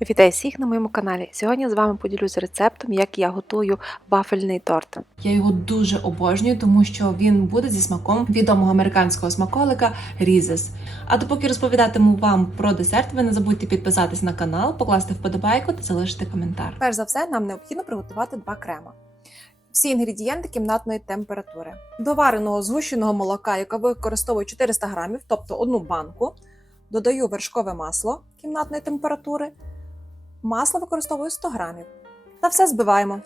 Вітаю всіх на моєму каналі. Сьогодні з вами поділюся рецептом, як я готую вафельний торт. Я його дуже обожнюю, тому що він буде зі смаком відомого американського смаколика Різес. А допоки розповідатиму вам про десерт, ви не забудьте підписатись на канал, покласти вподобайку та залишити коментар. Перш за все, нам необхідно приготувати два крема. Всі інгредієнти кімнатної температури. До вареного згущеного молока, яке використовую 400 грамів, тобто одну банку, додаю вершкове масло кімнатної температури. Масло використовую 100 грамів. Та все збиваємо.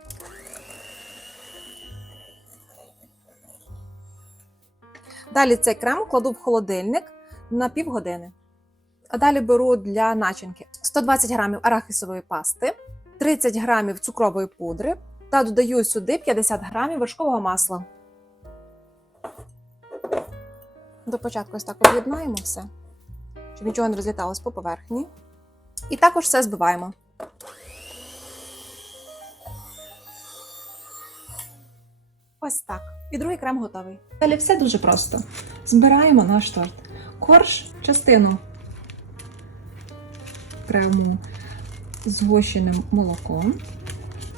Далі цей крем кладу в холодильник на півгодини. А далі беру для начинки 120 грамів арахісової пасти, 30 грамів цукрової пудри та додаю сюди 50 грамів вершкового масла. До початку ось так об'єднаємо все, щоб нічого не розліталось по поверхні. І також все збиваємо. Ось так. І другий крем готовий. Далі все дуже просто. Збираємо наш торт. Корж, частину крему згущеним молоком.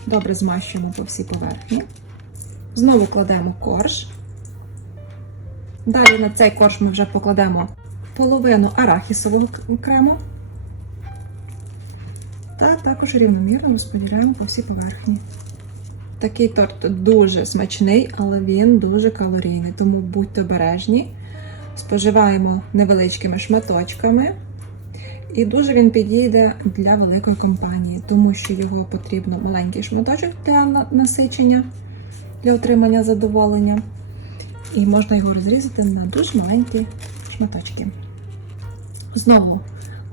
Добре змащуємо по всій поверхні. Знову кладемо корж. Далі на цей корж ми вже покладемо половину арахісового крему. Та також рівномірно розподіляємо по всій поверхні. Такий торт дуже смачний, але він дуже калорійний, тому будьте обережні. Споживаємо невеличкими шматочками. І дуже він підійде для великої компанії, тому що його потрібно маленький шматочок для насичення, для отримання задоволення. І можна його розрізати на дуже маленькі шматочки. Знову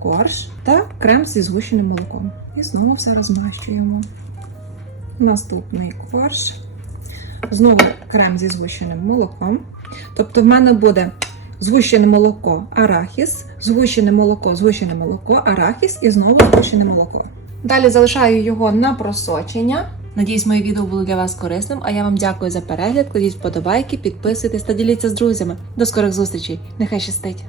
корж та крем зі згущеним молоком. І знову все розмащуємо. Наступний корж. Знову крем зі згущеним молоком. Тобто в мене буде згущене молоко, арахіс, згущене молоко, згущене молоко, арахіс і знову згущене молоко. Далі залишаю його на просочення. Надіюсь, моє відео було для вас корисним, а я вам дякую за перегляд. Кладіть вподобайки, підписуйтесь та діліться з друзями. До скорих зустрічей! Нехай щастить!